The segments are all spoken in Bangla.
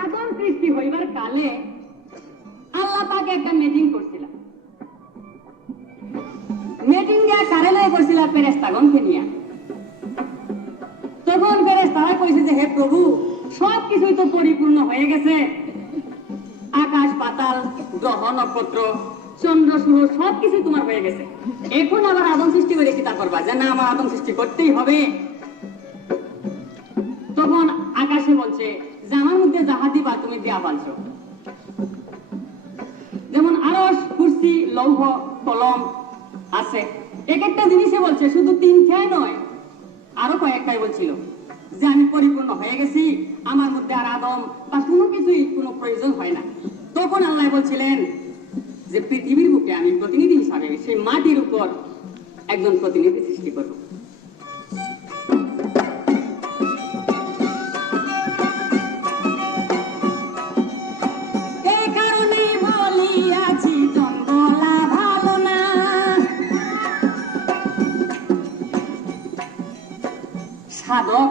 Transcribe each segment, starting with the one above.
আদম সৃষ্টি হইবার কালে আল্লাহ পাকে একটা মিটিং করছিলাম। মিটিং দিয়া কারেলে করছিল ফেরেশতাগণকে নিয়ে। তখন ফেরেশতারা কইছে যে হে প্রভু, সব কিছুই তো পরিপূর্ণ হয়ে গেছে, আকাশ পাতাল গ্রহ নক্ষত্র চন্দ্র সূর্য সবকিছু তোমার হয়ে গেছে, এখন আবার আদম সৃষ্টি করে কি তা করবা? যে না, আমার আদম সৃষ্টি করতেই হবে। তখন আকাশে বলছে যে আমার মধ্যে যাহা দিবা তুমি দিয়া পালছো, যেমন আরশ কুরসি লৌহ কলম আছে, এক একটা জিনিসে বলছে, শুধু তিনটাই নয় আরো কয়েকটাই বলছিল যে আমি পরিপূর্ণ হয়ে গেছি, আমার মধ্যে আর আদম বা কোনো কিছুই কোনো প্রয়োজন হয় না। তখন আল্লাহ বলছিলেন যে পৃথিবীর বুকে আমি প্রতিনিধি হিসাবে সেই মাটির উপর একজন প্রতিনিধি সৃষ্টি করব। এই কারণে বলিয়াছি জঙ্গলা ভালো না। সাধক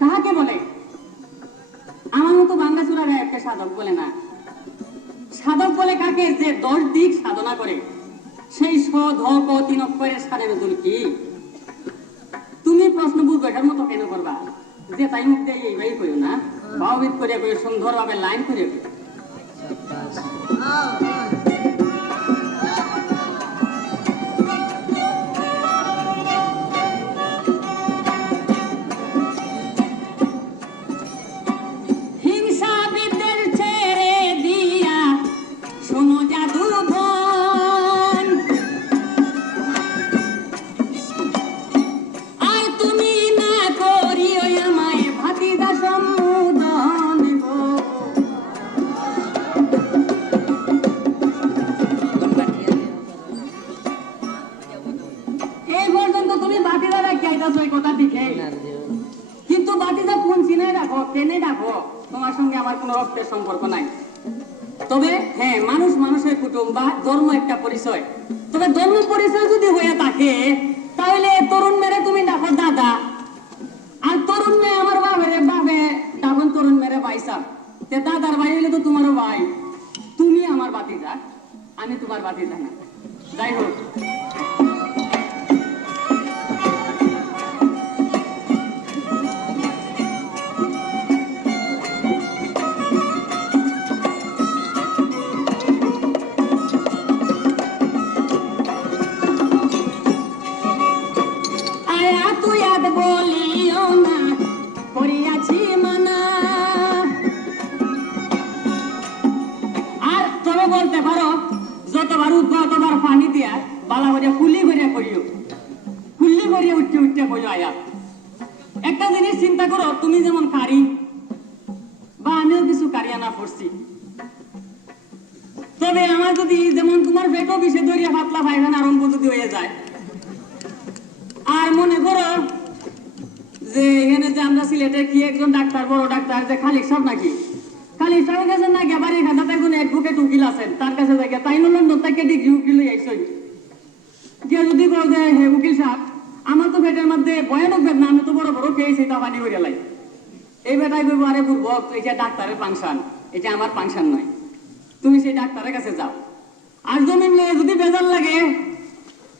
কাহাকে বলে? আমার মতো বাংলাচূড়া গায়ককে সাধক বলে না। সাধক বলে কাকে? যে 10 দিক সাধনা করে, সেই সধক ও 3 অক্ষরের সাধের নতুন কি? তুমি প্রশ্ন বুঝবে এটার মতো কেন করবা? যে তাই মুখ দিয়ে এইভাবে করিও না, ভাবিত করে করিও, সুন্দরভাবে লাইন করে করিও। কিন্তু বাতিজা কোন চিনাই রাখো, কেনে রাখো, তোমার সঙ্গে আমার কোনো রক্তের সম্পর্ক নাই। তবে হ্যাঁ, মানুষ মানুষের কুটুম বা ধর্ম একটা পরিচয়। তবে ধর্ম পরিচয় যদি হয়ে থাকে, তাহলে তরুণ মেরে তুমি ডাকো দাদা, আর তরুণ মেয়ে আমার বাপের বাপে তখন তরুণ মেরে ভাইসা, দাদার ভাই হইলে তো তোমারও ভাই। তুমি আমার বাতিজা, আমি তোমার বাতিজা না। যাই হোক, একটা জিনিস চিন্তা করো, তুমি যেমন কারি বা আমিও কিছু কারিয়ানা পড়ছি, তবে আমার যদি যেমন তোমার পেটও বিষে ধরিয়া পাতলা পায়খানা আরম্ভ যদি হয়ে যায়, আর মনে করো যে এখানে যে আমরা সিলেটে কি একজন ডাক্তার, বড় ডাক্তার যে খালিক সাহেব নাকি, খালিক সাহেবের কাছে না গেবারে খাতাতে একজন অ্যাডভোকেট উকিল আছেন, তার কাছে দেখে তাই লন্ডন থেকে ডিগ্রি উকিল আইসই গিয়ে যদি বলো যে হে উকিল সাহেব, আমার তো পেটের মধ্যে ভয়ানক বেদনা, আমি তো বড় বড় খেয়েছি, তা পানি করে লাই। এই বেটাই বলবো, আরে বলবো এটা ডাক্তারের ফাংশন, এটা আমার ফাংশন নয়, তুমি সেই ডাক্তারের কাছে যাও। আর জমিন যদি বেজার লাগে,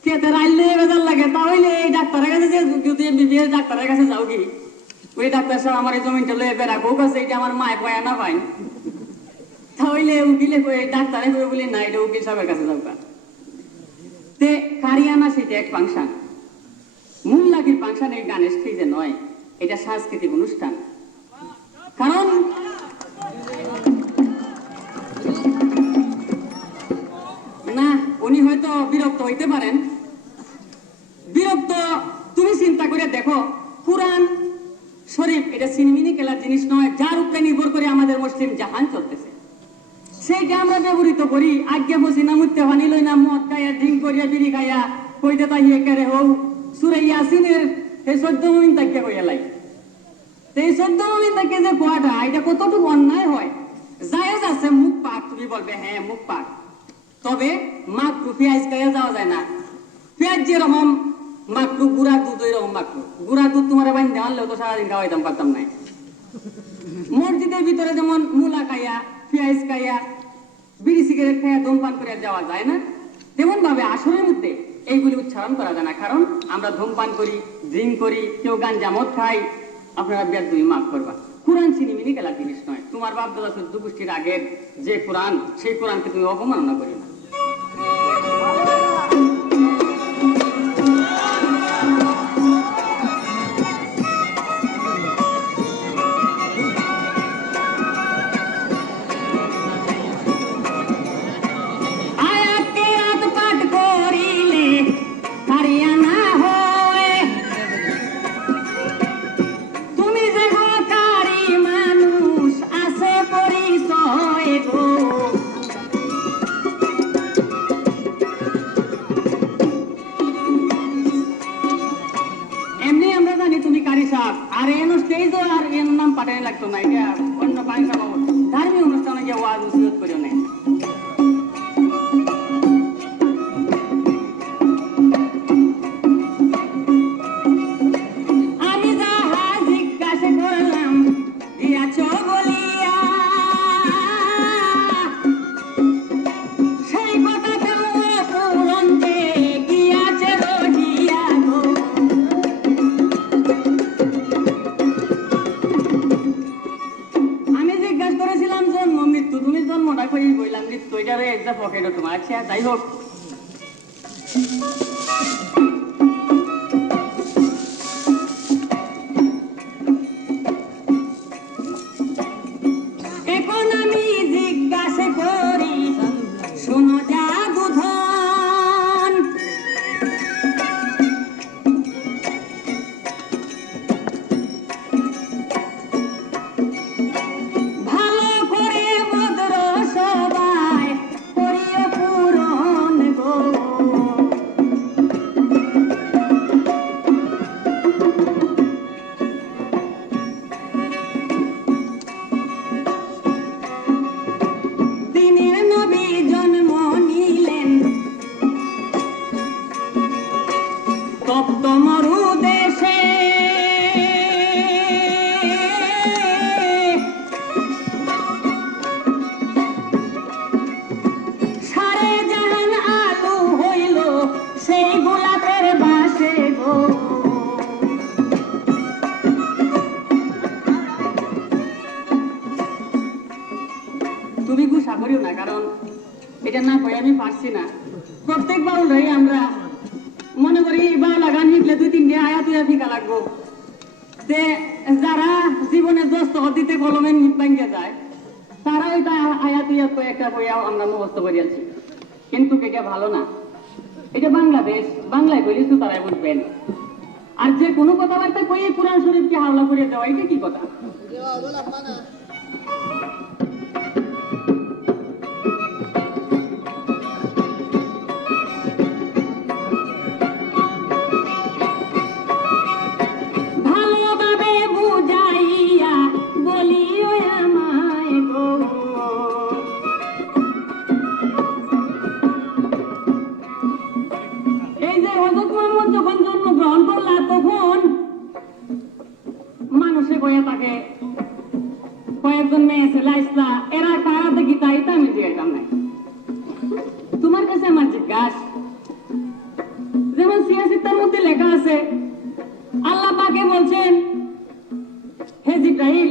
খেতে রাইলে বেজার লাগে, তাহলে এই ডাক্তারের কাছে যে যদি এমবিবিএস ডাক্তারের কাছে যাও কি, ওই ডাক্তার সাহেব আমার এই জমিনটা লয়ে বেড়াবো কাছে, এটা আমার মায় পয়া না পাই, তাহলে উকিলে ডাক্তারে করে বলি না, এটা উকিল সাহেবের কাছে যাও। তে কারিয়ানা সেটা এক ফাংশন, মূল লাগির ফাংশন এই গানের স্টেজে নয়, এটা সাংস্কৃতিক অনুষ্ঠান। কারণ না, উনি হয়তো বিরক্ত হইতে পারেন। বিরক্ত তুমি চিন্তা করে দেখো, কুরআন শরীফ এটা সিনেমিনি খেলার জিনিস নয়, যার উপরে নির্ভর করে আমাদের মুসলিম জাহান চলতেছে, সেইটা আমরা ব্যবহৃত করি। আজ্ঞা বসি না, মুত্তে পানি লই না, মদ খাইয়া ড্রিঙ্ক করিয়া বিড়ি খাইয়া কইতে তাই একেরে হও সূরা ইয়াসিনের এই 14 মিনিট তাকে কইয়া লাই। এই 14 মিনিট তাকে যে কোয়াটা, এটা কতটুকু অন্যায় হয়? জায়েজ আছে, মুখ পাক, তুমি বলবে হ্যাঁ মুখ পাক, তবে মাকরু পেঁয়াজ খাইয়া যাওয়া যায় না। পেঁয়াজ যেরকম মাকরু গুড়ার দুধ এরকম মাকরু গুড়ার দুধ তোমার বাইন্দে আনলেও তো সারাদিন খাওয়াইতাম পারতাম নাই। মসজিদের ভিতরে যেমন মুলা খাইয়া পেঁয়াজ খাইয়া বিড়ি সিগারেট খাইয়া ধূমপান করে যাওয়া যায় না, তেমন ভাবে আসরের মধ্যে এইগুলি উচ্চারণ করা যায় না, কারণ আমরা ধূমপান করি, ড্রিঙ্ক করি, কেউ গাঞ্জা মদ খাই। আপনারা বেয়াদবি মাফ করবা। কোরআন চিনিমিনি খেলার জিনিস নয়। তোমার বাপ দাদা চোদ্দ গোষ্ঠীর আগের যে কোরআন, সেই কোরআনকে তুমি অবমাননা করি না। আর এন স্টেজ আর এর নাম পাঠানো লাগতো না, এটা অন্য পানি ধার্মিক অনুষ্ঠানে গিয়ে ওয়াজ নসিহত করিও না। আমি যাহা জিজ্ঞাসা করলাম দিয়াছ বলিয়া, সেই কথা পুরন্তে গিয়াছে রহিয়া গো। তুমি জন্মটা করি বললাম মৃত্যু, এটা একটা পকেটও তোমার। আচ্ছা যাই হোক, এখন আমি জিজ্ঞাসা করি শোনো জাদুধন, ভালো করে মধুর সবাই করিও পূরণ গো। দিনের নবী জন্ম নিলেন তপ্ত মরু দেশে, সারে জাহান আলু হইল সেই গোলাপের বাসে গো। তুমি গুসা করিও না, কারণ এটা না কই আমি পারছি না। প্রত্যেক বাউলই আমরা মনে করি বাউলা গান শিখলে 2-3 আয়াত ফিকা লাগবো, যে যারা জীবনে দোস্ত দিতে কলমে নিপ ভাঙ্গে যায় তারা ওই আয়াত কয়েকটা বইয়া আমরা মুখস্থ করিয়াছি, কিন্তু এটা ভালো না। এটা বাংলাদেশ, বাংলায় কইলেছো তারাই বুঝবেন। আর যে কোনো কথাবার্তা কইয়ে কোরআন শরীফকে হাওলা করে দেওয়া, এটা কি কথা? ভালোভাবে বুঝাইয়া বলিও আমায় গো। এই যে হযরত মুহাম্মদ যখন জন্মগ্রহণ করলা, তখন মানুষে কয়ে তাকে কয়েকজন মেয়ে ছেলে আসলা, এরা কারাতে গীতা ইতা আমি জিজ্ঞাসা নাই। তোমার কাছে আমার জিজ্ঞাসা, যেমন সিয়াসিতার মধ্যে লেখা আছে আল্লাহ পাকে বলছেন, হে জিব্রাইল,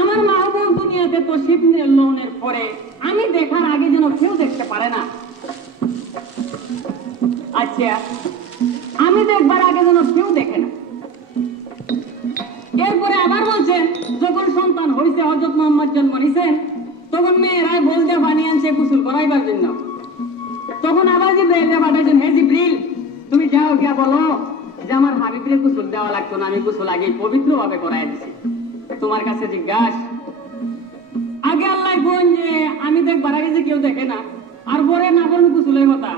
আমার মাহবুব দুনিয়াতে তশরিফ নিলের পরে আমি দেখার আগে যেন কেউ দেখতে পারে না। আচ্ছা, আমি দেখবার আগে যেন কেউ দেখে না। এরপরে আবার বলছেন, যখন সন্তান হয়েছে, হযরত মুহাম্মদ জন্ম নিছেন, তখন মেয়েরাই বলতে পানি আনছে গোসল করাইবার জন্য। তখন আবার জিব্রাইলকে পাঠাইছেন, হে জিব্রিল, তুমি যাও গিয়া বলো যে আমার হাবিবরে গোসল দেওয়া লাগতো না, আমি গোসল আগে পবিত্র ভাবে করাই দিছি। তোমার কাছে জিজ্ঞাসা, আগে আল্লাহ কোন যে আমি দেখবার আগে যে কেউ দেখে না, আর পরে না বলুন গোসলের কথা।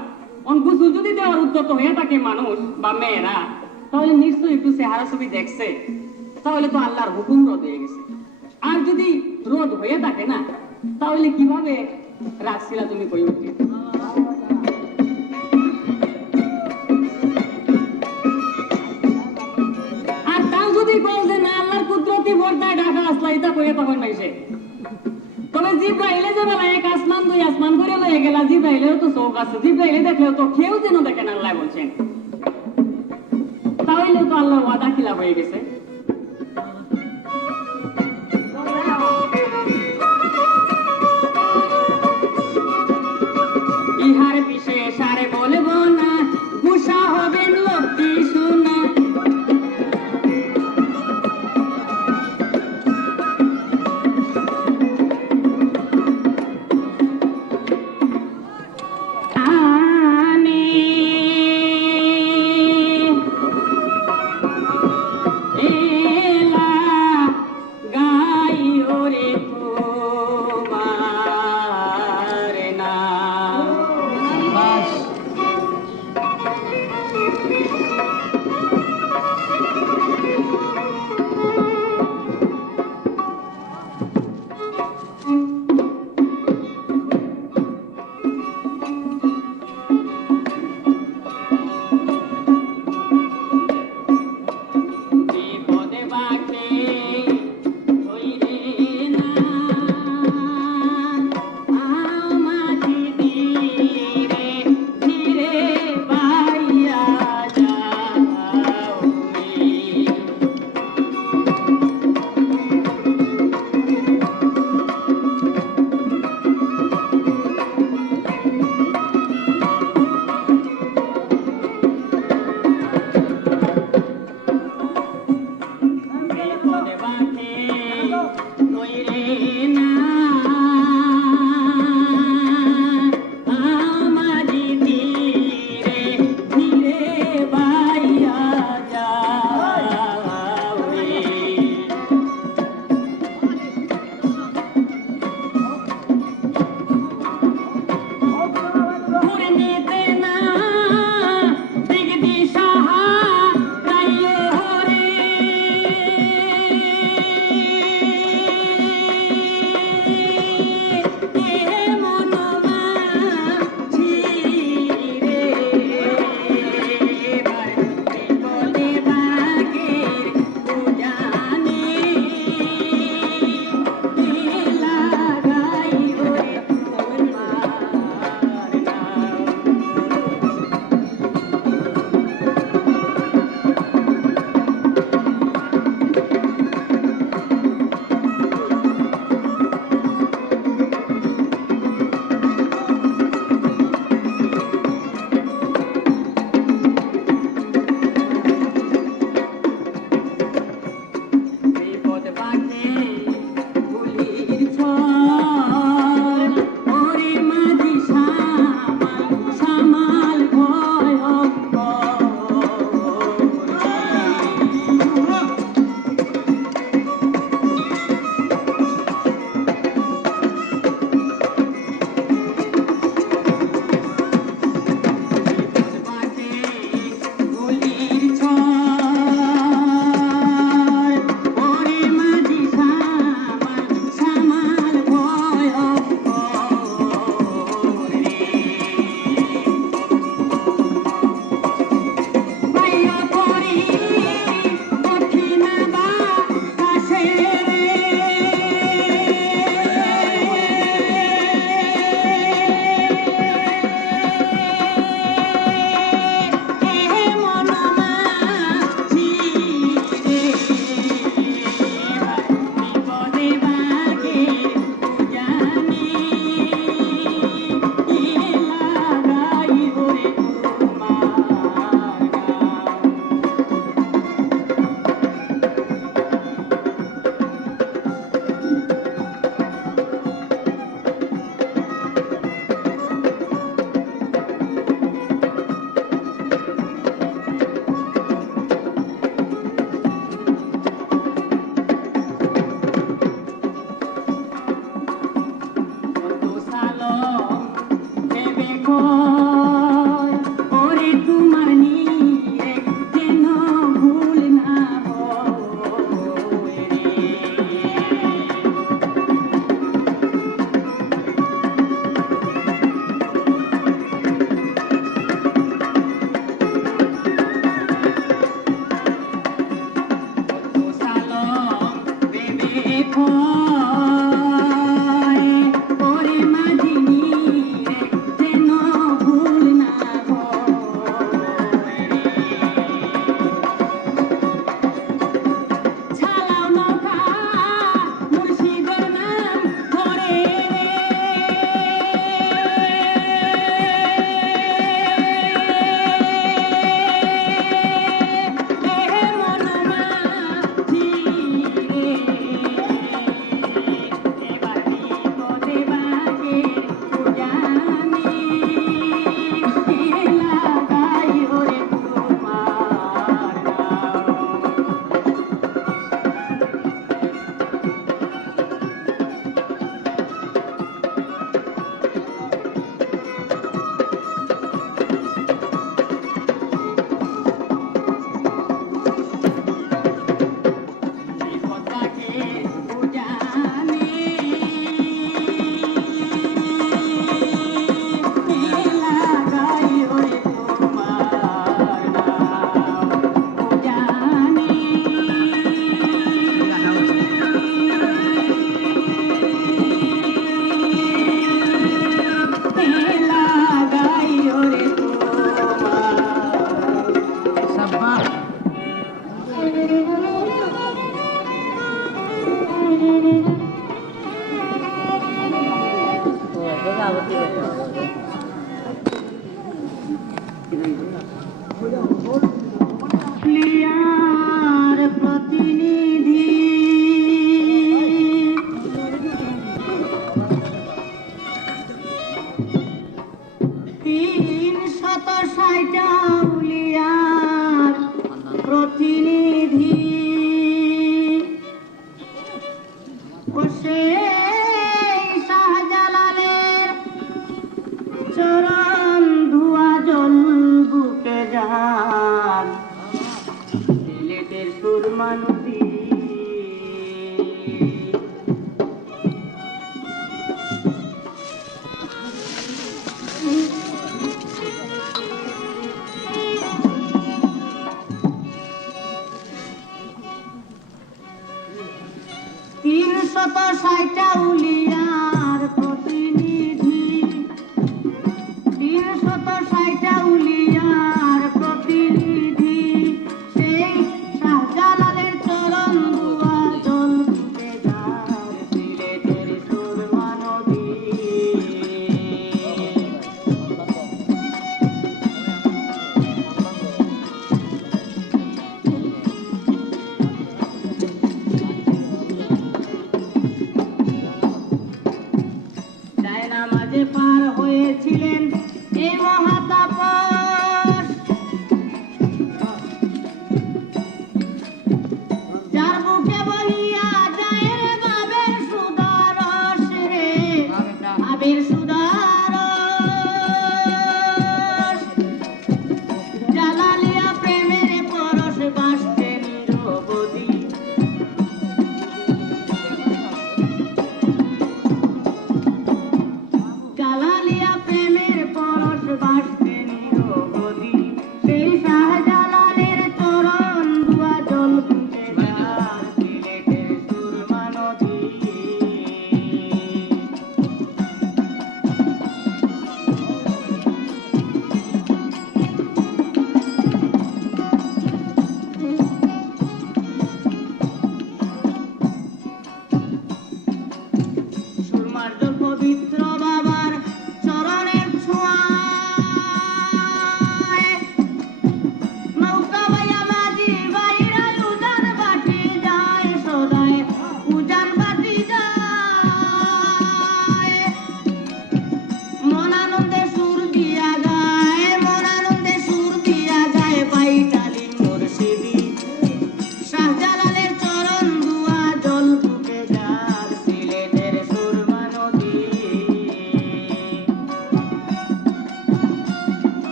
গোসল যদি দেওয়ার উদ্যত হয়ে থাকে মানুষ বা মেয়েরা, তাহলে নিশ্চয়ই একটু চেহারা ছবি দেখছে, তাহলে তো আল্লাহর হুকুম রদ হয়ে গেছে। আর যদি রদ হয়ে থাকে না, তাহলে কিভাবে রাখছিলা তুমি কই উঠে? টাকা আসলা এটা কইয়া তখন মাইছে তবে জিব্রাইলে যে বেলা এক আসমান দুই আসমান করে লয়ে গেলা জিব্রাইলেও তো চোখ আছে জিব্রাইলে দেখলেও তো কেউ যেন দেখেন আল্লাহ বলছেন তাহলেও তো আল্লাহ ওয়াদা খিলাফ হয়ে গেছে ইহার বিশেষ আরে বলবো না গুসা হবেন লোকটি শুনে বিপদে বাঁকে হইলে না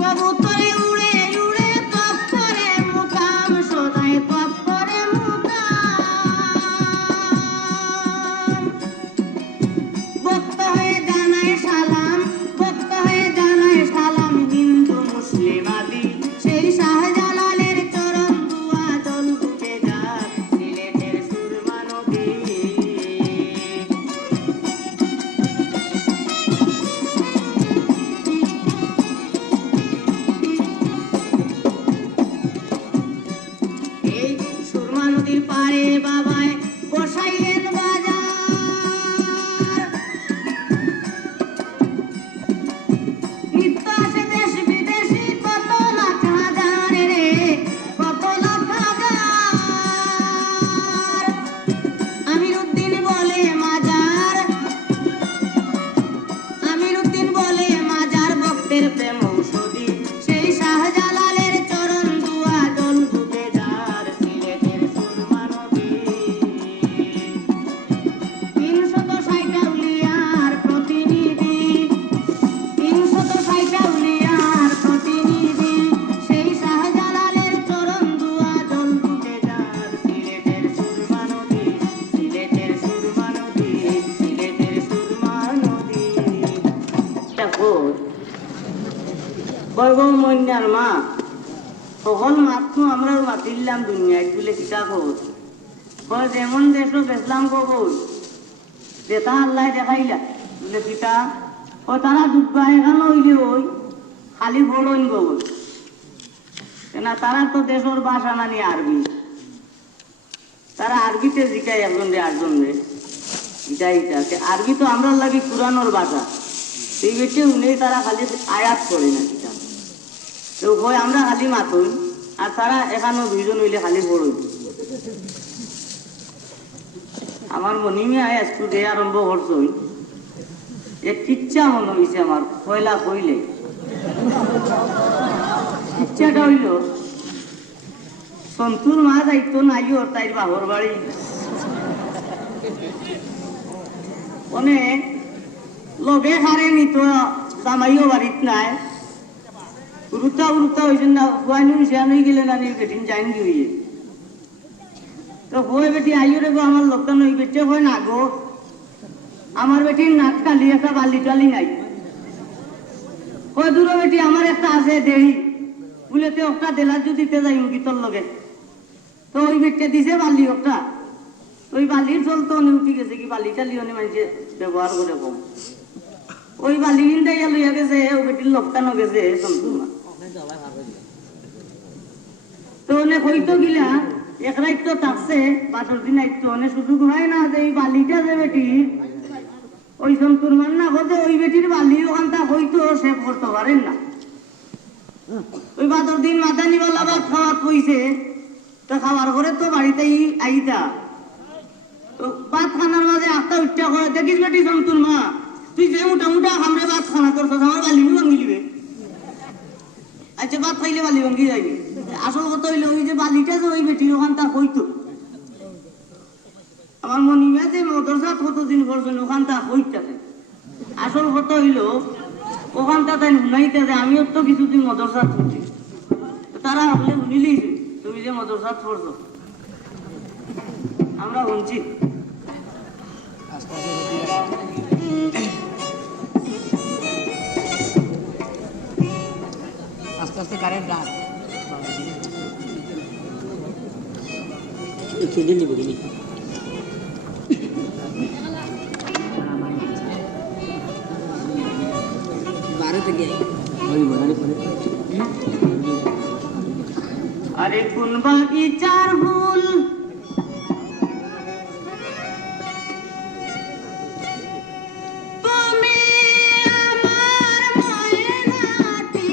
কবুতরে উড়ে উড়ে তপ করে মুকাম সদায় তপ নদীর পাড়ে বাবায় বসাইলেন বাজার। নিত্য আসে দেশ বিদেশি কত লাখ হাজার রে, কত লাখ হাজার। আমিরুদ্দিন বলে মাজার, আমিরুদ্দিন বলে মাজার ভক্তের প্রেম ঔষধি, সেই শাহজালালের চরণ দুয়া জল ডুবে যার সিলেটের সুরমা নদী। 360 আউলিয়ার প্রতিনিধি, 360 আউলিয়ার প্রতিনিধি, সেই শাহজালালের চরণ দুয়া জল ডুবে যার সিলেটের সুরমা নদী, সিলেটের সুরমা নদী, সিলেটের সুরমা নদী। দেখো বর্গ মন্যার মা সকল মাত্র আমরা মাতিলাম দুনিয়ায় বলে কিতা খবর কয় যেমন দেশ বেসলাম খবর যেটা আল্লাহ দেখাইলা বলে কিতা ও তারা দুর্গা এখানে হইলে ওই খালি বড়ইন খবর কেনা তারা তো দেশের ভাষা নানি আরবি, তারা আরবিতে জিকাই একজন রে আটজন রে ইটা ইটা আরবি তো আমরা লাগি কুরানোর ভাষা, সেই বেটে উনি তারা খালি আয়াত করে না কিতা তো হয় আমরা খালি মাতুই আর তারা এখানেও দুইজন হইলে খালি বড়ই। আমার মনিমে আয় আজকু যে আরম্ভ করছই এক কিচ্ছা মনে হয়েছে আমার পয়লা কইলে। ইচ্ছাটা হইল সন্তুর মা যাইতো নাইও তাই বাহর বাড়ি অনেক লগে হারে নিত জামাইও বাড়িত নাই, উরুতা উরুতা হয়েছেন না হুয়ানি হুসিয়ানি গেলে না বেটিন যাইন গিয়ে তো হয়ে বেটি আইও রে গো আমার লোকটা নই বেটে হয় না গো আমার বেটির নাক কালি একটা বালি টালি নাই, ওই দূর বেটি আমার একটা আছে দেরি বলে তো একটা দেলার যদি দিতে যাই গীতর লগে তো ওই বেটে দিছে বালি একটা ওই বালির জল তো অনেক উঠি গেছে কি বালি টালি অনেক মানুষে ব্যবহার করে কম ওই বালি কিনতে লইয়া গেছে ও বেটির লোকটানো গেছে সম্পূর্ণ তো অনেক হইতো গিলা এক রাত তো থাকছে 5 দিন আইতো অনেক সুযোগ হয় না যে এই বালিটা যে বেটির ওই সন্তুর মান না হতে ওই বেটির বালি ওখানটা হইতো সে করতে পারেন না। ওই 5 দিন মাদানি বালা ভাত খাওয়া কইছে তো খাওয়ার পরে তো বাড়িতেই আইতা তো ভাত খানার মাঝে আটটা উঠা করে দেখিস বেটি সন্তুর মা তুই যে মোটা মোটা খামরে ভাত খানা করছ আমার বালি ভাঙি দিবে। আচ্ছা ভাত খাইলে বালি ভাঙি যায়নি, আসল কথা হইলো ওই যে বালিটা যে ওই বেটির ওখানটা হইতো আমার মনিমা যে মদরসা কতদিন করছেন ওখানটা হইতাছে, আসল কথা হইলো ওখানটা তাই শুনাইতে যে আমিও তো কিছুদিন মদরসা করছি তারা বলে শুনিলি তুমি যে মদরসা করছো আমরা শুনছি। আস্তে আস্তে কারেন্ট ডাক দিন দিব দিন বারো থেকে আরে কোন বাগিচার ফুল তুমি আমার ময়নাটিয়া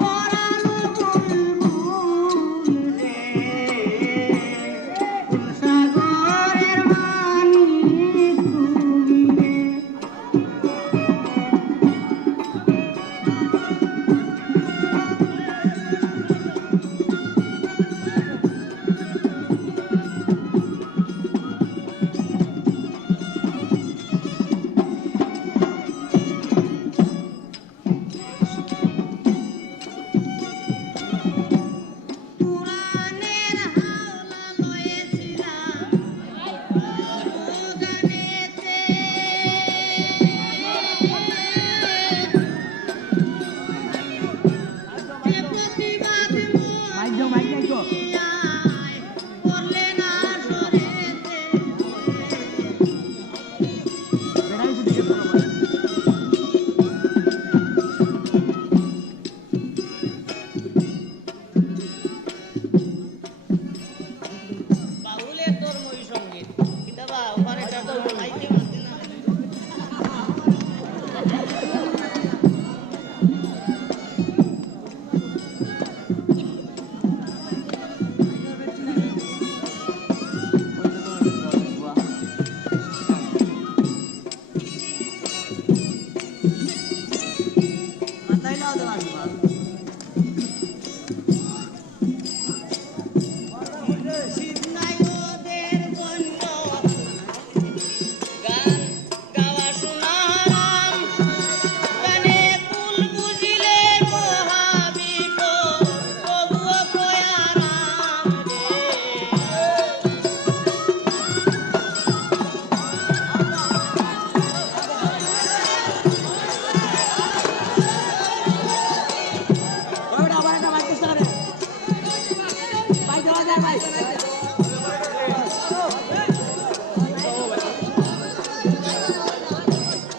পরানো বুলবুল রে সাগরের মানিক তুমি রে।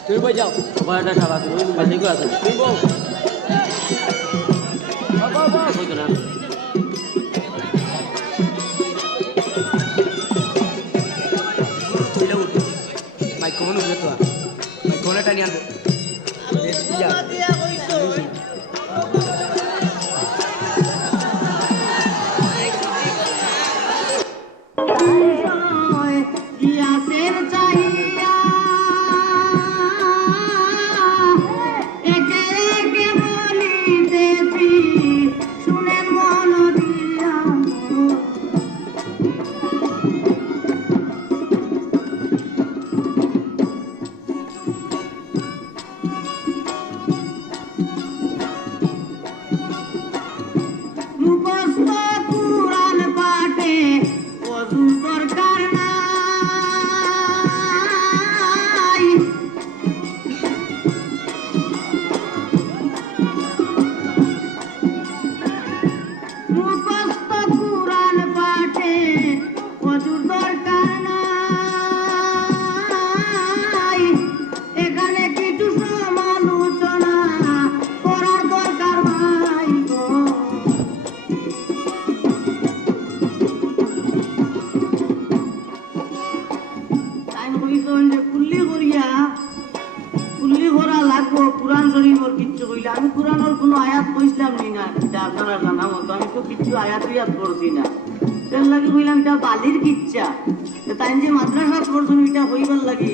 তুমি বই যাও বড়টা খাবা তুমি বাড়ি করে আসো তুমি বউ বাবা বই না তুইলে উঠ মাইক কোন উঠে তো মাইক কোনটা নিয়ে আনবো যা ইয়াসের চাহিয়া একে একে বলিতেছি শুনেন মন দিয়া মুখস্থ কুরআন পাঠে ওযু দরকার নাই মুখস্থ কুরআন পাঠে ওযু দরকার নাই এখানে কিছু সমালোচনা করার দরকার নাই গো তাই কইছেন যে কুল্লি করা লাগবো কুরআন শরীফের কিচ্ছু কইলে আমি কুরআনের কোনো আয়াত কইছিলাম নি না এটা আপনারা জানা মতো আমি তো কিচ্ছু আয়াত করছি না তার লাগি কইলাম এটা বালির কিচ্ছা তাই যে মাদ্রাসা পড়ছেন এটা হইবার লাগি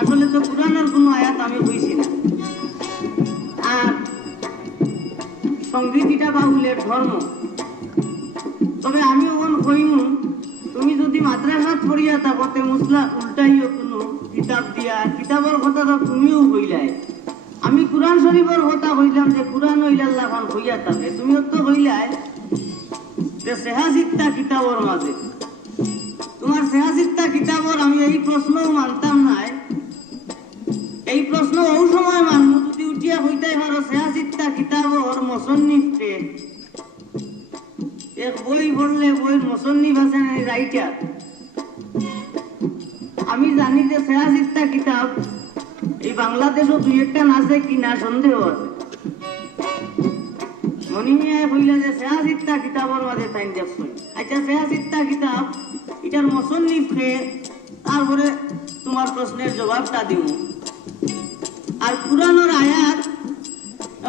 আসলে তো কুরআনের কোনো আয়াত আমি কইছি না আর সঙ্গীত এটা বাউলের ধর্ম তবে আমি ওখান কইমু তুমি যদি মাদ্রাসাত পড়িয়া থাকতে মুসলা উল্টাইও কোনো কিতাব দিয়া কিতাবের কথা তো তুমিও কইলাই আমি কুরআন শরীফের কথা কইলাম যে কুরআন হইলাল্লাহ খান হইয়া থাকে তুমিও তো কইলাই যে সেহাসিত্তা কিতাবের মাঝে তোমার সেহাসিত্তা কিতাবের আমি এই প্রশ্নও মানতাম নাই এই প্রশ্ন ওই সময় মানবো যদি উঠিয়া হইতে পারো সেহাসিত্তা কিতাবের মুসন্নিফকে এক বই পড়লে বইয়ের মুসন্নিফ আছেন রাইটার আমি জানি যে সেহাসিত্তা কিতাব এই বাংলাদেশও দুই একটা আছে কিনা সন্দেহ আছে মনিমিয়া বললে যে সেহাসিত্তা কিতাবের মাঝে তাই দেখছেন আচ্ছা সেহাসিত্তা কিতাব এটার মুসন্নিফকে তারপরে তোমার প্রশ্নের জবাবটা দিব আর কুরআনের আয়াত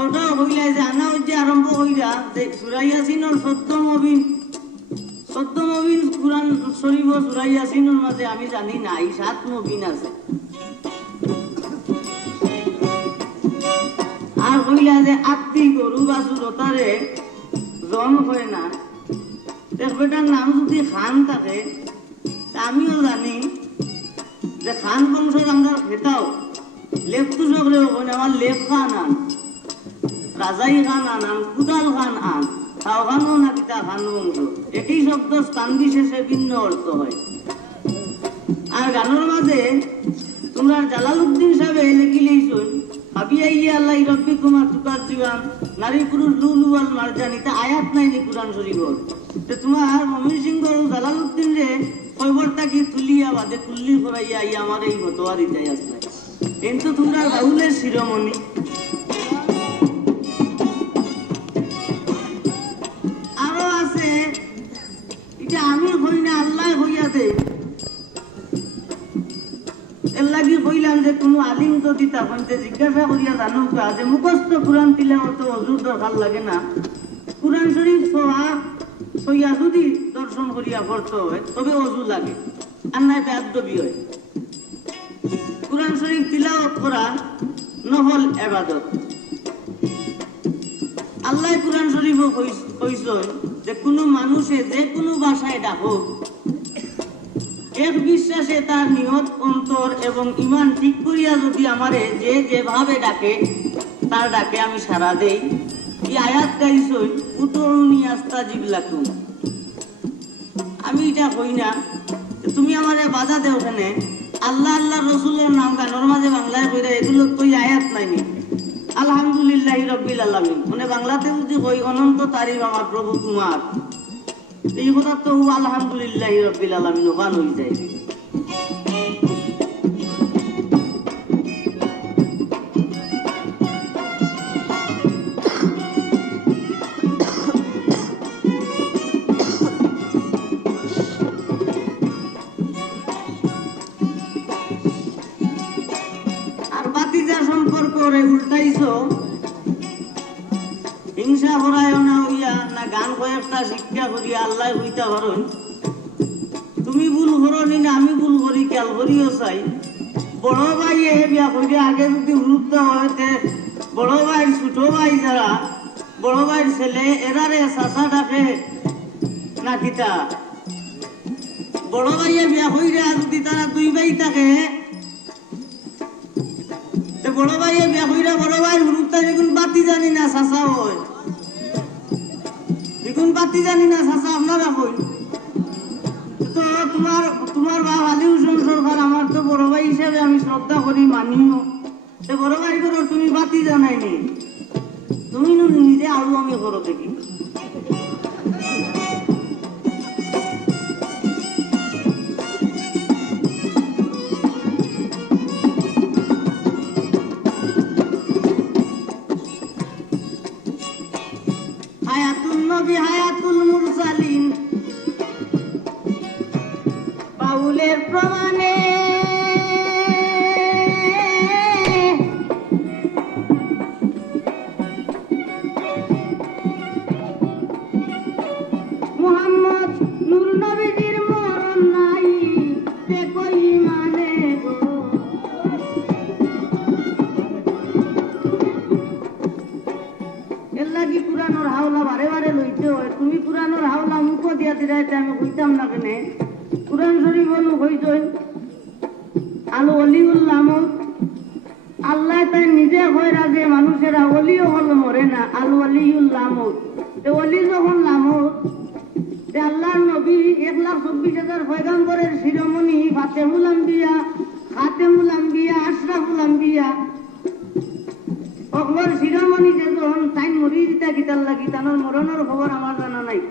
ওটাও হইলে যে আনা হইতে আরম্ভ হইলা যে সূরা ইয়াসিনের 14 মুবিন কুরআন শরীফ ও সূরা ইয়াসিনের মাঝে আমি জানি না এই 7 মুবিন আছে আর হইলা যে আত্মি গরু বাছুর ওতারে জন হয় না বেটার নাম যদি খান থাকে তা আমিও জানি যে খান বংশের আমরা খেতাও লেপ তো সকলে আমার লেপ খান আন রাজাই খান আন কুদাল খান আন তাও খানও না কিতা খান বংশ একই শব্দ স্থান বিশেষে ভিন্ন অর্থ হয় আর গানের মাঝে তোমরা জালালউদ্দিন সাহেব লিখিলেইছুন হাবিয়াইয়া আল্লাহ রব্বি কুমার তুকার জীবান নারী পুরুষ লুলু আল মারজান এটা আয়াত নাই নি কুরআন শরীফর তো তোমার মমিন সিংহ জালালউদ্দিন রে কয়বরটা কি তুলিয়া বাদে কুল্লি করাইয়া ইয়া আমার এই ফতোয়া দিতে আসলে কিন্তু তোমরা রাহুলের শিরোমণি আরো আছে এটা আমি হই না আল্লাহ হইয়া দে এর লাগি কইলাম যে কোনো আলিম যদি তখন জিজ্ঞাসা করিয়া জানো যে মুখস্থ কোরআন তিলাওয়াত ওযুর দরকার লাগে না কোরআন শরীফ সইয়া যদি দর্শন করিয়া পড়তে হয় তবে ওযু লাগে আর নাই বেয়াদবি হয় কোরআন শরীফ তিলাওয়াত করা নফল ইবাদত আল্লাহ কোরআন শরীফও কইছেন যে কোনো মানুষে যে কোনো ভাষায় ডাকুক এক বিশ্বাসে তার নিয়ত অন্তর এবং ইমান ঠিক করিয়া যদি আমারে যে যেভাবে ডাকে তার ডাকে আমি সাড়া দেই এই আয়াত গাইছই উতরুনি আস্তাজিব লাকুম আমি এটা কই না তুমি আমারে বাধা দেও ওখানে আল্লাহ আল্লাহ রসুলের নাম গানোর মাঝে বাংলায় কইরা এগুলো তো আয়াত নাইনি আলহামদুলিল্লাহি রাব্বিল আলামিন মানে বাংলাতে যদি কই অনন্ত তারিফ আমার প্রভু তোমার এই কথা তো আলহামদুলিল্লাহ রাব্বিল আলামিন ওখান হয়ে যায়। আর বাতিজা সম্পর্ক রে উল্টাইছো, হিংসা করায় না হইয়া না গান কয়েকটা শিক্ষা করিয়া আল্লাহ হইতা পারেন। তুমি ভুল করো নি না আমি ভুল করি, খেয়াল করিও চাই। বড় ভাই বিয়া করি আগে যদি গুরুত্ব হইতে বড় ভাই ছোট ভাই যারা বড় ভাইয়ের ছেলে এরারে চাচা ডাকে না কিতা। বড় ভাইয়ে বিয়া কইরা যদি তারা দুই ভাই থাকে, বড় ভাইয়ে বিয়া কইরা বড় ভাইয়ের গুরুত্ব দেখুন বাতি জানি না চাচা হয়, দেখুন বাতি জানি না চাচা আপনারা কই। তো তোমার বাপ আলী হোসেন সরকার আমার তো বড় ভাই হিসেবে আমি শ্রদ্ধা করি মানিও। বড় ভাই করো তুমি বাতি জানাইনি, তুমি নিজে আরো আমি করো দেখি। হায়াতুল নবী হায়াতুল মুরসালিন বাউলের প্রমাণে মুহাম্মদ নূর নবীজির মরণ নাই দেখো ইমানে গো। এর লাগি কুরআনের হাওলা বারে বারে লইতে হয়। তুমি কুরআনের হাওলা মুখ দিয়া দিরাইতে আমি কইতাম না কেনে। কুরআন শরীফ হলো কইতই আল ওলিউল লামুত, আল্লাহ তাই নিজে কই রাজে মানুষেরা ওলিও হলো মরে না, আল ওলিউল লামুত। তে ওলি যখন লামুত তে আল্লাহর নবী 1,24,000 পয়গম্বরের শিরোমণি ফাতেহুল আম্বিয়া, খাতেমুল আম্বিয়া, আশরাফুল আম্বিয়া অকবর শিরোমণি যে যখন তাই মরি দিতা কিতার লাগি তানোর মরণের খবর আমার জানা নাই।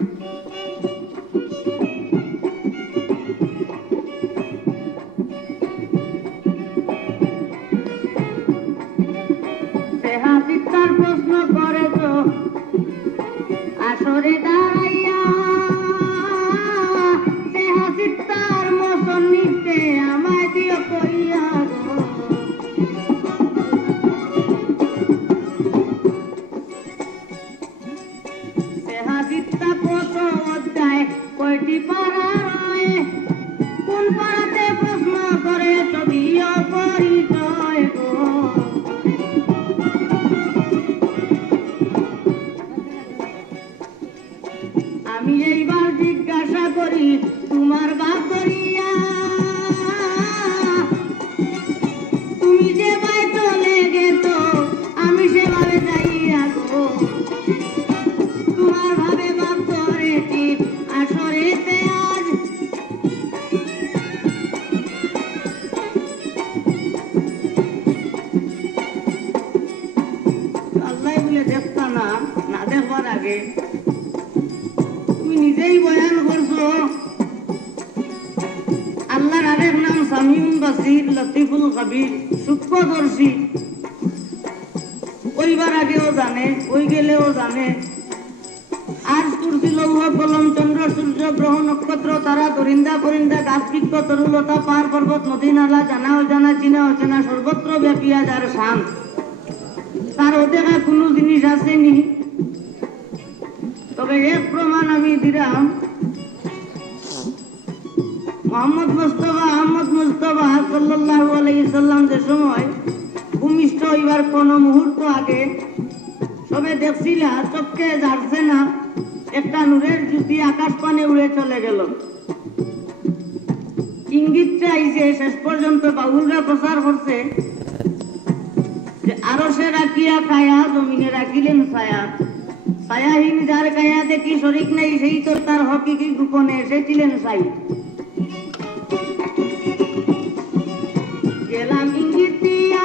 তার প্রশ্ন করে তো আসরে দাঁড়াইয়া তার মতন নিতে আমায় দিও কইয়া গো। সেহাদিতা কত অধ্যায় কয়টি পারা রয়ে, কোন পাড়াতে প্রশ্ন করে তবিও পরিচয় গো। আমি এইবার জিজ্ঞাসা করি তোমার বাপ করিয়া, তুমি যে বাই চলে গেছ আমি সেভাবে যাইয়া গো। তোমার ভাবে বাপ করেছি আসরেতে আজ, আল্লাহ বলে দেখতা না, না দেখবার আগে নিজেই বয়ান করছো। আল্লাহর আরেক নাম সামিউল বাসির, লতিফুল খাবির, সূক্ষ্মদর্শী। ওইবার আগেও জানে, ওই গেলেও জানে। আজ কুরসি লৌহ কলম চন্দ্র সূর্য গ্রহ নক্ষত্র তারা তরিন্দা পরিন্দা গাছ বৃক্ষ তরুলতা পাহাড় পর্বত নদী নালা জানা অজানা চিনা অচেনা সর্বত্র ব্যাপিয়া যার শান, তার অদেখা কোনো জিনিস আসেনি। তবে এক প্রমাণ আমি দিলাম, মোহাম্মদ মুস্তাফা সাল্লাল্লাহু আলাইহি সাল্লাম যে সময় ভূমিষ্ঠ হইবার কোন মুহূর্ত আগে সবে দেখছিলা চোখে যাচ্ছে না একটা নূরের জ্যোতি আকাশ পানে উড়ে চলে গেল। ইঙ্গিত চাইছে শেষ পর্যন্ত বাউলরা প্রচার করছে যে আরশে রাখিয়া কায়া জমিনে রাখিলেন ছায়া, ছায়াহীন যার কায়া দেখি শরিক নেই সেই তো তার হকিকি গোপনে এসেছিলেন সাই। গেলাম ইঙ্গিত দিয়া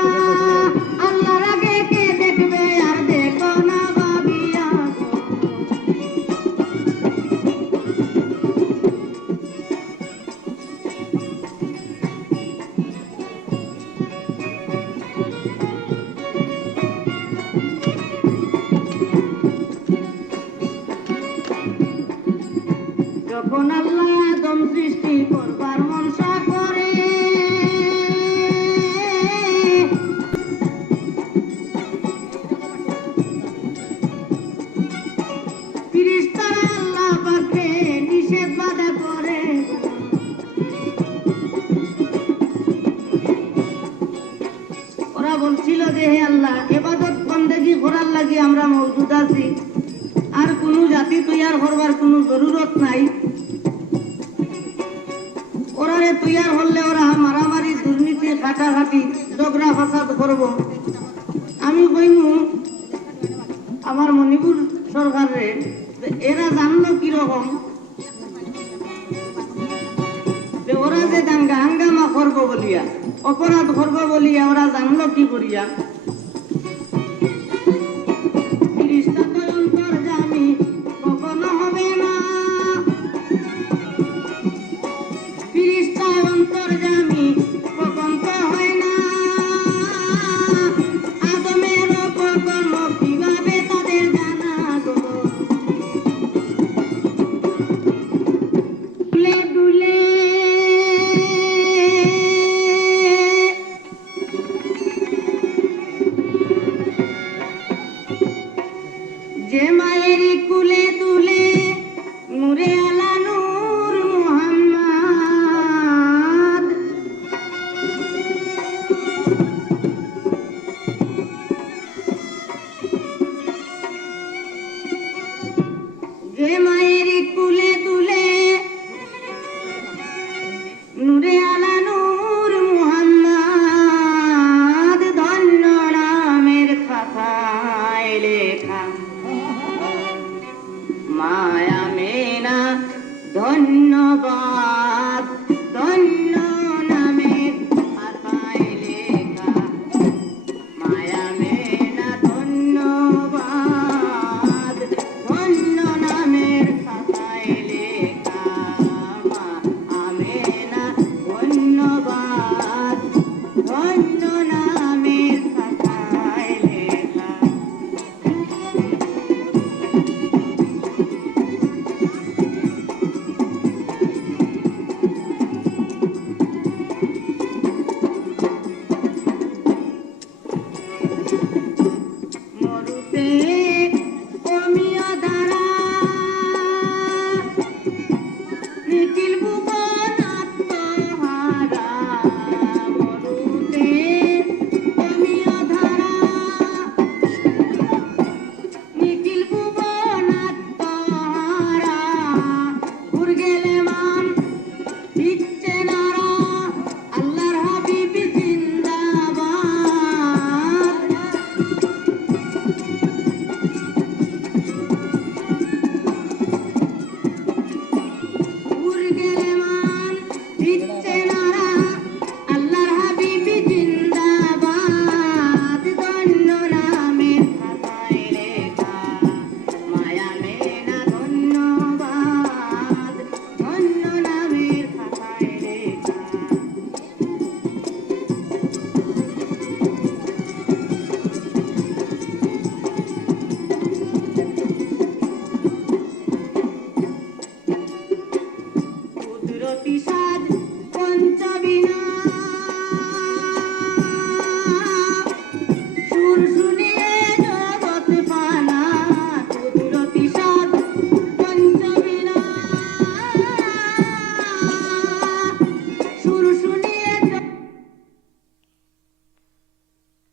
আল্লাহর আগে কে দেখবে আর দেখো না ভাবিয়া, আল্লাহ আদম সৃষ্টি করবার মনসা করে ফিরিস্তারা আল্লাহ পাকে নিষেধ বাধা করে ওরা বলছিল যে হে আল্লাহ ইবাদত বন্দেগী করার লাগি আমরা মওজুদ আছি আর কোনো জাতি তৈয়ার করবার কোনো জরুরত নাই ওরারে তৈয়ার হলে ওরা মারামারি দুর্নীতি কাটাকাটি ঝগড়া ফাসাদ করব আমি কইমু আমার মণিপুর সরকারে এরা জানলো কিরকম যে ওরা যে দাঙ্গা হাঙ্গামা করবো বলিয়া অপরাধ করবো বলিয়া ওরা জানলো কি করিয়া ফিরিস্তা তো অন্তর্যামী কখনো হবে না ফিরিস্তা অন্তর্যামী কখন তো হয় না আদমের অপকর্ম কিভাবে তাদের জানা গো দুলে দুলে যে মায়ের কুলে দুলে নূরে আলা নূর মুহাম্মদ যে মায়ের কুলে দুলে নূরে আলা নূর মুহাম্মদ ধন্য নামের খাতায় লেখা মায়া মেনা ধন্যবাদ ধন্য নামের খাতায় লেখা মায়া মেনা ধন্যবাদ ধন্য নামের খাতায় লেখা মায়া মেনা ধন্যবাদ ধন্য নামের খাতায় লেখা মরুতে অমিয় দ্বারা নিখিল বুক